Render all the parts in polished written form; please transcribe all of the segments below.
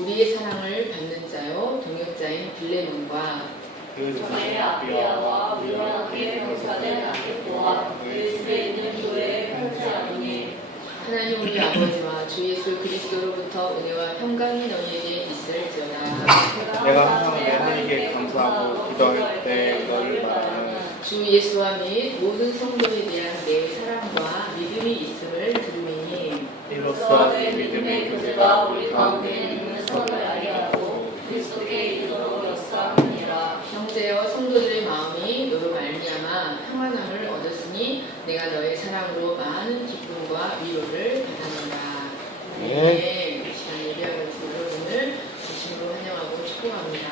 우리의 사랑을 받는 자요 동역자인 빌레몬과 전에 아비아와 우리와 함께 거사된 아키포와 그의 집에 있는 교회에 편지하노니 하나님 우리 아버지와 주 예수 그리스도로부터 은혜와 평강이 너희에게 있을지어다. 내가 항상 내 하나님께 감사하고 기도할 때 너를 말하는 주 예수와 및 모든 성도에 대한 내 사랑과 믿음이 있음을 들으니 이로써 내 믿음의 교제가 우리 가운데 있는 선을 알리하고 그리스도께 이르도록 역사하느니라. 형제여 성도들의 마음이 너로 말미암아 평안함을 얻었으니 내가 너의 사랑으로 많은 기쁨과 위로를 받았노라. 네. 이 시간 예배하고 여러분을 진심으로 환영하고 축복합니다.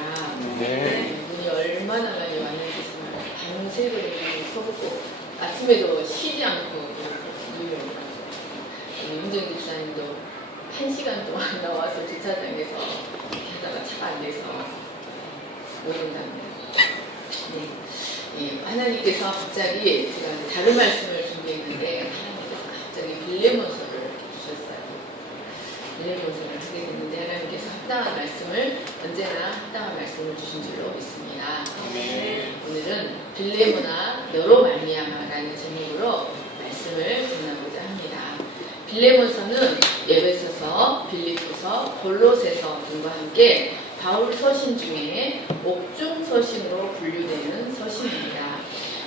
분이 얼마나 많이 왔는지 정말 밤새도록 서붓고 아침에도 쉬지 않고 누워요. 윤정 집사님도 1시간 동안 나와서 주차장에서 하다가 차가 안 돼서 모른답니다. 네. 하나님께서 갑자기 제가 다른 말씀을 준비했는데 하나님께서 갑자기 빌레몬서를 주셨어요. 빌레몬서를 하게 됐는데 하나님께서 합당한 말씀을 언제나 합당한 말씀을 주신 줄로 믿습니다. 오늘은 빌레몬아 너로 말미암아라는 제목으로 말씀을 전하고자 합니다. 빌레몬서는 에베소서, 빌립보서, 골로새서 등과 함께 바울 서신 중에 옥중 서신으로 분류되는 서신입니다.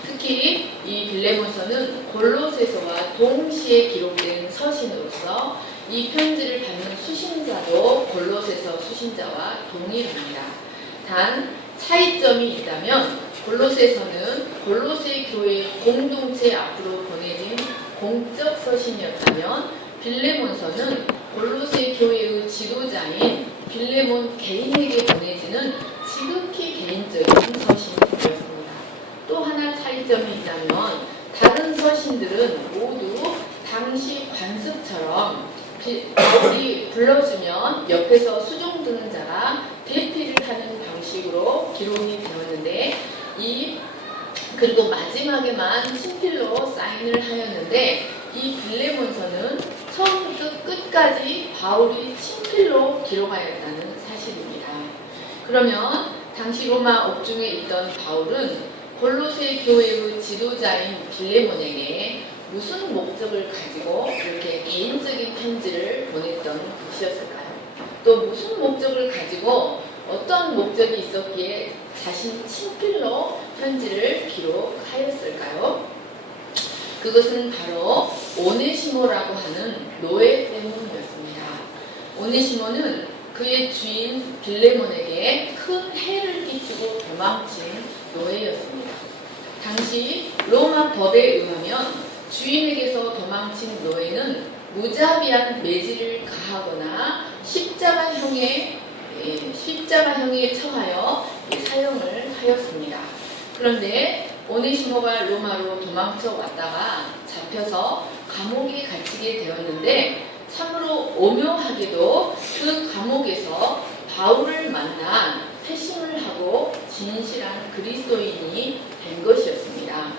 특히 이 빌레몬서는 골로새서와 동시에 기록된 서신으로서 이 편지를 받는 수신자도 골로새서 수신자와 동일합니다. 단 차이점이 있다면 골로새서는 골로새 교회 공동체 앞으로 보내진 공적 서신이었다면 빌레몬서는 골로새 교회의 지도자인 빌레몬 개인에게 보내지는 지극히 개인적인 서신이었습니다. 또 하나 차이점이 있다면 다른 서신들은 모두 당시 관습처럼 바울이 불러주면 옆에서 수종 드는 자가 대피를 하는 방식으로 기록이 되었는데 그리고 마지막에만 친필로 사인을 하였는데 이 빌레몬서는 처음부터 끝까지 바울이 친필로 기록하였다는 사실입니다. 그러면 당시 로마 옥중에 있던 바울은 골로새 교회의 지도자인 빌레몬에게 무슨 목적을 가지고 이렇게 개인적인 편지를 보냈던 것이었을까요? 또 무슨 목적을 가지고 어떤 목적이 있었기에 자신 친필로 편지를 기록하였을까요? 그것은 바로 오네시모라고 하는 노예 때문이었습니다. 오네시모는 그의 주인 빌레몬에게 큰 해를 끼치고 도망친 노예였습니다. 당시 로마 법에 의하면 주인에게서 도망친 노예는 무자비한 매질을 가하거나 십자가형에 처하여 사형을 하였습니다. 그런데 오네시모가 로마로 도망쳐 왔다가 잡혀서 감옥에 갇히게 되었는데 참으로 오묘하게도 그 감옥에서 바울을 만나 회심을 하고 진실한 그리스도인이 된 것이었습니다.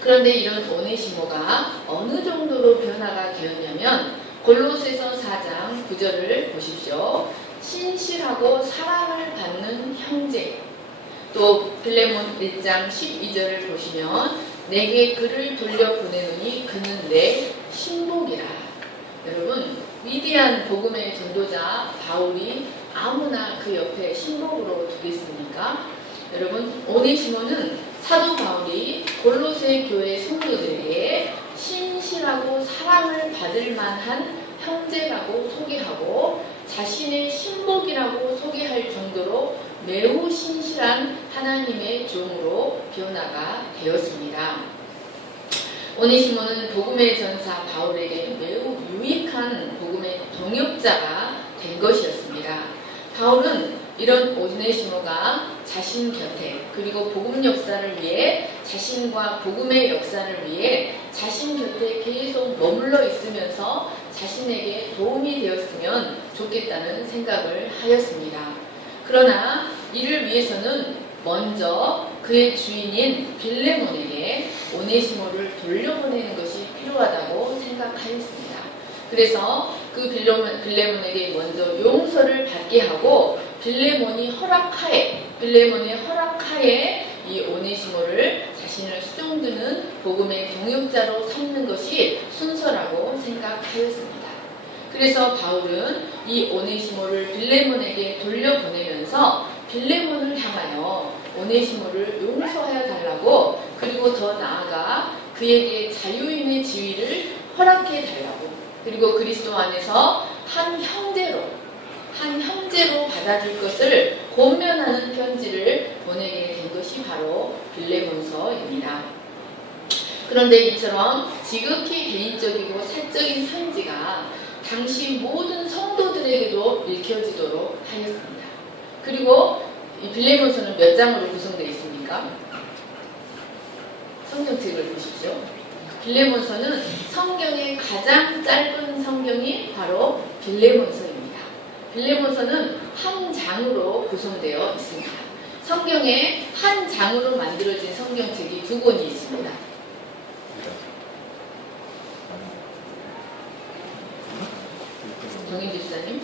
그런데 이런 오네시모가 어느 정도로 변화가 되었냐면 골로새서 4장 9절을 보십시오. 신실하고 사랑을 받는 형제. 또 빌레몬 1장 12절을 보시면 내게 그를 돌려보내노니 그는 내 신복이라. 여러분 위대한 복음의 전도자 바울이 아무나 그 옆에 신복으로 두겠습니까? 여러분 오네시모는 사도 바울이 골로새 교회 성도들에게 신실하고 사랑을 받을 만한 형제라고 소개하고 자신의 신복이라고 소개할 정도로 매우 신실한 하나님의 종으로 변화가 되었습니다. 오네시모는 복음의 전사 바울에게 매우 유익한 복음의 동역자가 된 것이었습니다. 바울은 이런 오네시모가 자신 곁에 그리고 복음 역사를 위해 자신과 복음의 역사를 위해 자신 곁에 계속 머물러 있으면서 자신에게 도움이 되었으면 좋겠다는 생각을 하였습니다. 그러나 이를 위해서는 먼저 그의 주인인 빌레몬에게 오네시모를 돌려보내는 것이 필요하다고 생각하였습니다. 그래서 그 빌레몬에게 먼저 용서를 받게 하고 빌레몬의 허락하에 이 오네시모를 자신을 수종드는 복음의 동역자로 삼는 것이 순서라고 생각하였습니다. 그래서 바울은 이 오네시모를 빌레몬에게 돌려보내면서 빌레몬을 향하여 오네시모를 용서하여 달라고, 그리고 더 나아가 그에게 자유인의 지위를 허락해 달라고, 그리고 그리스도 안에서 한 형제로 받아줄 것을 권면하는 편지를 보내게 된 것이 바로 빌레몬서입니다. 그런데 이처럼 지극히 개인적이고 사적인 편지가 당시 모든 성도들에게도 읽혀지도록 하였습니다. 그리고 이 빌레몬서는 몇 장으로 구성되어 있습니까? 성경책을 보십시오. 빌레몬서는 성경의 가장 짧은 성경이 바로 빌레몬서입니다. 빌레몬서는 한 장으로 구성되어 있습니다. 성경에 한 장으로 만들어진 성경책이 2권이 있습니다. 정인 집사님,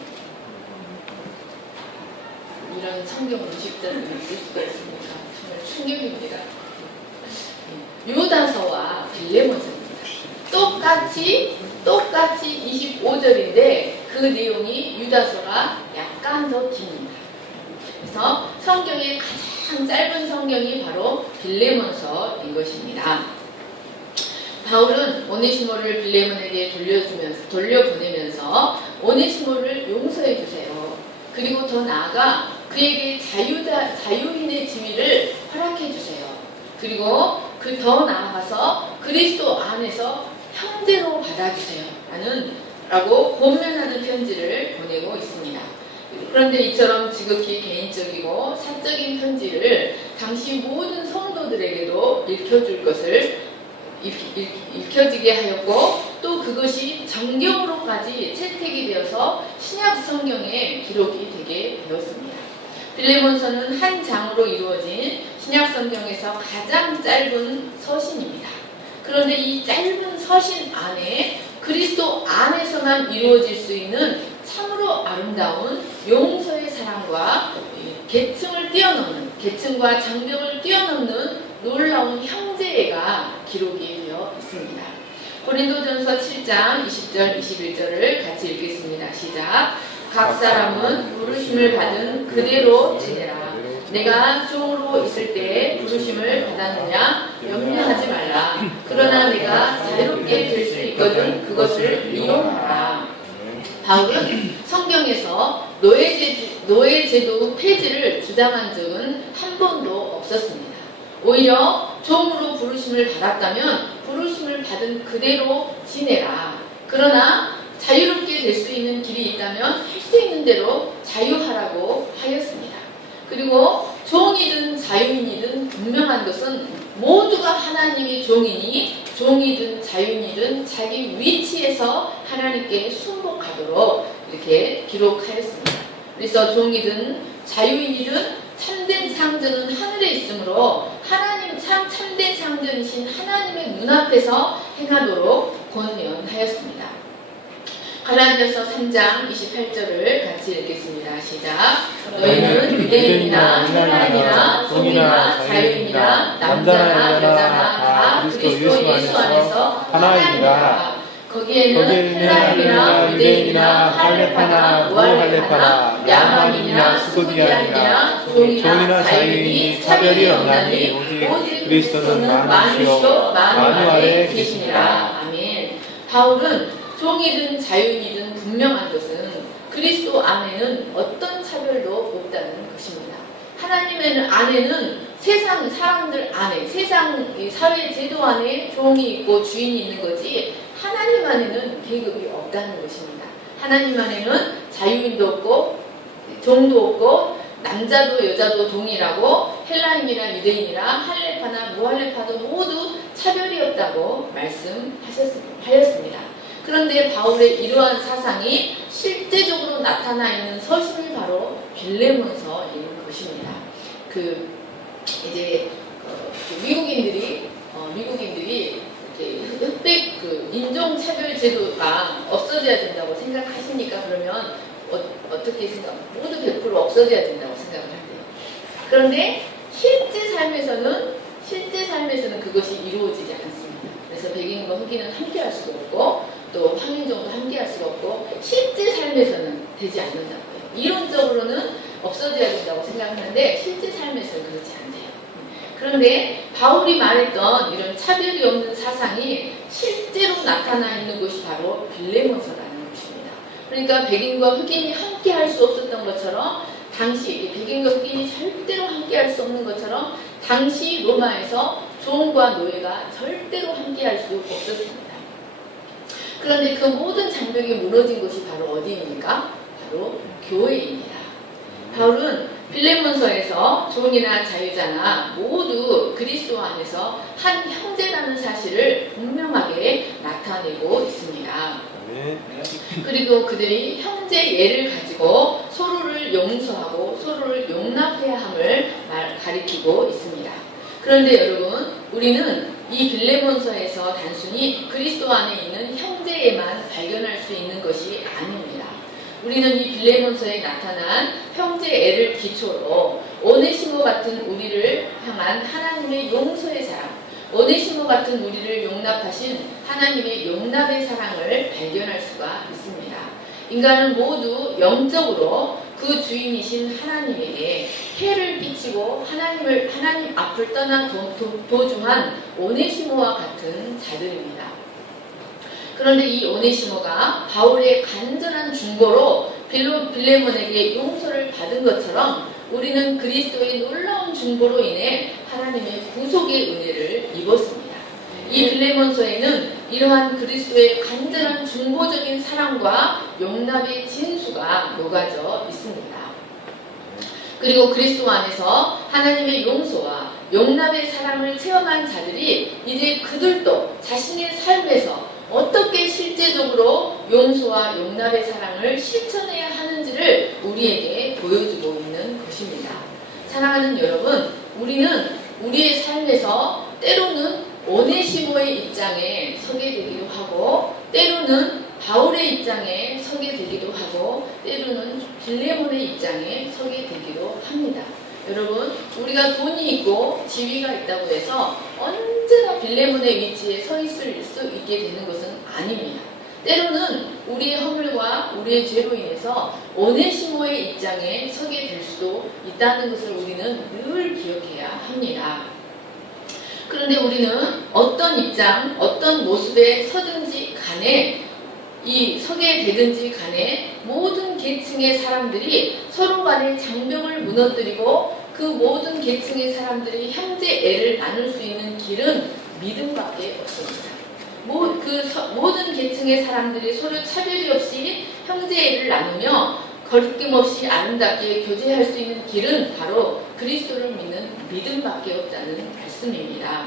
이런 성경 무식자를 있을 수가 있습니까? 정말 충격입니다. 유다서와 빌레몬서입니다. 똑같이 25절인데 그 내용이 유다서가 약간 더 깁니다. 그래서 성경의 가장 짧은 성경이 바로 빌레몬서인 것입니다. 바울은 오네시모를 빌레몬에게 돌려보내면서 오네시모를 용서해 주세요. 그리고 더 나아가 그에게 자유인의 지위를 허락해 주세요. 그리고 그 더 나아가서 그리스도 안에서 형제로 받아주세요. 라고 권면하는 편지를 보내고 있습니다. 그런데 이처럼 지극히 개인적이고 사적인 편지를 당시 모든 성도들에게도 읽혀지게 하였고, 또 그것이 정경으로까지 채택이 되어서 신약 성경에 기록이 되게 되었습니다. 빌레몬서는 한 장으로 이루어진 신약 성경에서 가장 짧은 서신입니다. 그런데 이 짧은 서신 안에 그리스도 안에서만 이루어질 수 있는 참으로 아름다운 용서의 사랑과 계층과 장벽을 뛰어넘는 놀라운 형제애가 기록이 되어 있습니다. 고린도전서 7장 20절 21절을 같이 읽겠습니다. 시작. 각 사람은 부르심을 받은 그대로 지내라. 내가 종으로 있을 때 부르심을 받았느냐 염려하지 말라. 그러나 내가 자유롭게 될 수 있거든 그것을 이용하라. 바울은 성경에서 노예제도 폐지를 주장한 적은 한 번도 없었습니다. 오히려 종으로 부르심을 받았다면 부르심을 받은 그대로 지내라. 그러나 자유롭게 될 수 있는 길이 있다면 할 수 있는 대로 자유하라고 하였습니다. 그리고 종이든 자유인이든 분명한 것은 모두가 하나님의 종이든 자유인이든 자기 위치에서 하나님께 순복하도록 이렇게 기록하였습니다. 그래서 종이든 자유인이든 참된 상전은 하늘에 있으므로 참된 상전이신 하나님의 눈앞에서 행하도록 권면하였습니다. 갈라디아서 3장 28절을 같이 읽겠습니다. 시작. 너희는 유대인이나 헬라인이나 종이나 자유인이나 남자나 여자나 다 그리스도 예수 안에서 하나이니라. 거기에는 헬라인이나 유대인이나 할레파나 무할레파나 야만인이나 스고디아인이나 종이나 자유인이 차별이 없나니 오직 그리스도는 많으시오 만유 아래 계시니라. 아멘. 바울은 종이든 자유인이든 분명한 것은 그리스도 안에는 어떤 차별도 없다는 것입니다. 하나님 안에는 세상 사람들 안에, 세상 사회 제도 안에 종이 있고 주인이 있는 거지 하나님 안에는 계급이 없다는 것입니다. 하나님 안에는 자유인도 없고 종도 없고 남자도 여자도 동일하고 헬라인이나 유대인이나 할레파나 무할레파도 모두 차별이 없다고 말씀하였습니다. 그런데 바울의 이러한 사상이 실제적으로 나타나 있는 서신이 바로 빌레몬서인 것입니다. 미국인들이 흑백 인종차별 제도가 없어져야 된다고 생각하십니까? 그러면 어떻게 생각? 모두 100% 없어져야 된다고 생각을 한대요. 그런데 실제 삶에서는 그것이 이루어지지 않습니다. 그래서 백인과 흑인은 함께할 수가 없고 또 황인종도 함께할 수가 없고 실제 삶에서는 되지 않는다고요. 이론적으로는 없어져야 된다고 생각하는데 실제 삶에서는 그렇지 않대요. 그런데 바울이 말했던 이런 차별이 없는 사상이 실제로 나타나 있는 곳이 바로 빌레몬서라는 곳입니다. 그러니까 백인과 흑인이 함께할 수 없었던 것처럼 당시 백인과 흑인이 절대로 함께할 수 없는 것처럼 당시 로마에서 종과 노예가 절대로 함께할 수 없었습니다. 그런데 그 모든 장벽이 무너진 곳이 바로 어디입니까? 바로 교회입니다. 바울은 빌레몬서에서 종이나 자유자나 모두 그리스도 안에서 한 형제라는 사실을 분명하게 나타내고 있습니다. 그리고 그들이 형제애를 가지고 서로를 용서하고 서로를 용납해야 함을 가리키고 있습니다. 그런데 여러분, 우리는 이 빌레몬서에서 단순히 그리스도 안에 있는 형제애만 발견할 수 있는 것이 아닙니다. 우리는 이 빌레몬서에 나타난 형제애를 기초로 오네시모 같은 우리를 향한 하나님의 용서의 사랑, 오네시모 같은 우리를 용납하신 하나님의 용납의 사랑을 발견할 수가 있습니다. 인간은 모두 영적으로 그 주인이신 하나님에게 해를 끼치고 하나님 앞을 떠나 도중한 오네시모와 같은 자들입니다. 그런데 이 오네시모가 바울의 간절한 중보로 빌레몬에게 용서를 받은 것처럼 우리는 그리스도의 놀라운 중보로 인해 하나님의 구속의 은혜를 입었습니다. 이 빌레몬서에는 이러한 그리스도의 간절한 중보적인 사랑과 용납의 진수가 녹아져 있습니다. 그리고 그리스도 안에서 하나님의 용서와 용납의 사랑을 체험한 자들이 이제 그들도 자신의 삶에서 어떻게 실제적으로 용서와 용납의 사랑을 실천해야 하는지를 우리에게 보여주고 있는 것입니다. 사랑하는 여러분, 우리는 우리의 삶에서 때로는 오네시모의 입장에 서게 되기도 하고 때로는 바울의 입장에 서게 되기도 하고 때로는 빌레몬의 입장에 서게 되기도 합니다. 여러분, 우리가 돈이 있고 지위가 있다고 해서 언제나 빌레몬의 위치에 서 있을 수 있게 되는 것은 아닙니다. 때로는 우리의 허물과 우리의 죄로 인해서 오네시모의 입장에 서게 될 수도 있다는 것을 우리는 늘 기억해야 합니다. 그런데 우리는 어떤 입장, 어떤 모습에 서든지 간에 서게 되든지 간에 모든 계층의 사람들이 서로 간의 장벽을 무너뜨리고 그 모든 계층의 사람들이 형제애를 나눌 수 있는 길은 믿음밖에 없습니다. 모든 계층의 사람들이 서로 차별이 없이 형제애를 나누며 거리낌 아름답게 교제할 수 있는 길은 바로 그리스도를 믿는 믿음밖에 없다는 말씀입니다.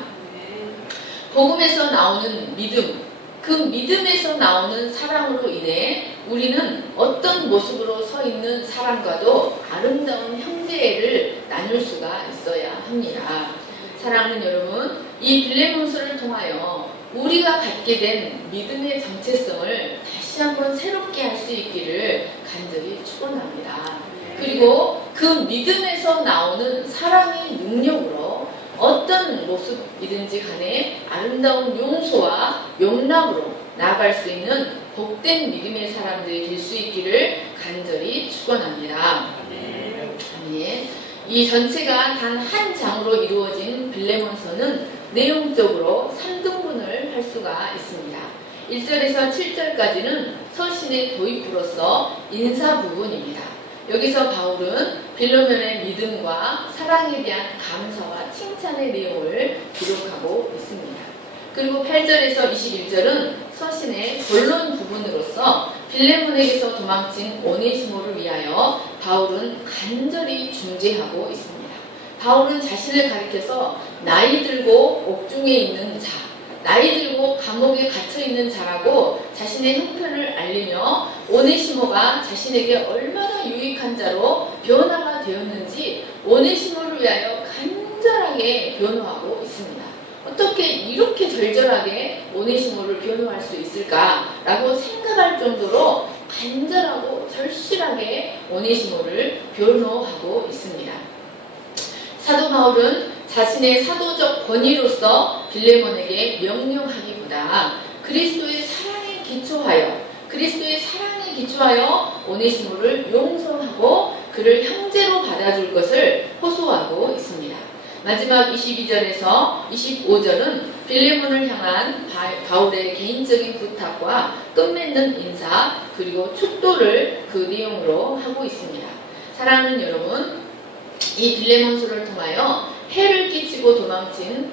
복음에서 나오는 믿음, 그 믿음에서 나오는 사랑으로 인해 우리는 어떤 모습으로 서 있는 사람과도 아름다운 형제애를 나눌 수가 있어야 합니다. 사랑하는 여러분, 이 빌레몬서를 통하여 우리가 갖게 된 믿음의 정체성을 다시 한번 새롭게 할 수 있기를 간절히 축원합니다. 그리고 그 믿음에서 나오는 사랑의 능력으로 어떤 모습이든지 간에 아름다운 용서와 용납으로 나아갈 수 있는 복된 믿음의 사람들이 될 수 있기를 간절히 축원합니다. 아멘. 이 전체가 단 한 장으로 이루어진 빌레몬서는 내용적으로 3등분을 할 수가 있습니다. 1절에서 7절까지는 서신의 도입부로서 인사 부분입니다. 여기서 바울은 빌레몬의 믿음과 사랑에 대한 감사와 칭찬의 내용을 기록하고 있습니다. 그리고 8절에서 21절은 서신의 본론 부분으로서 빌레몬에게서 도망친 오네시모를 위하여 바울은 간절히 중재하고 있습니다. 바울은 자신을 가리켜서 나이 들고 옥중에 있는 자, 나이 들고 감옥에 갇혀있는 자라고 자신의 형편을 알리며 오네시모가 자신에게 얼마나 유익한 자로 변화가 되었는지 오네시모를 위하여 간절하게 변호하고 있습니다. 어떻게 이렇게 절절하게 오네시모를 변호할 수 있을까라고 생각할 정도로 간절하고 절실하게 오네시모를 변호하고 있습니다. 사도 바울은 자신의 사도적 권위로서 빌레몬에게 명령하기보다 그리스도의 사랑에 기초하여 오네시모를 용서하고 그를 형제로 받아줄 것을 호소하고 있습니다. 마지막 22절에서 25절은 빌레몬을 향한 바울의 개인적인 부탁과 끝맺는 인사 그리고 축도를 그 내용으로 하고 있습니다. 사랑하는 여러분, 이 빌레몬서를 통하여 해를 끼치고 도망친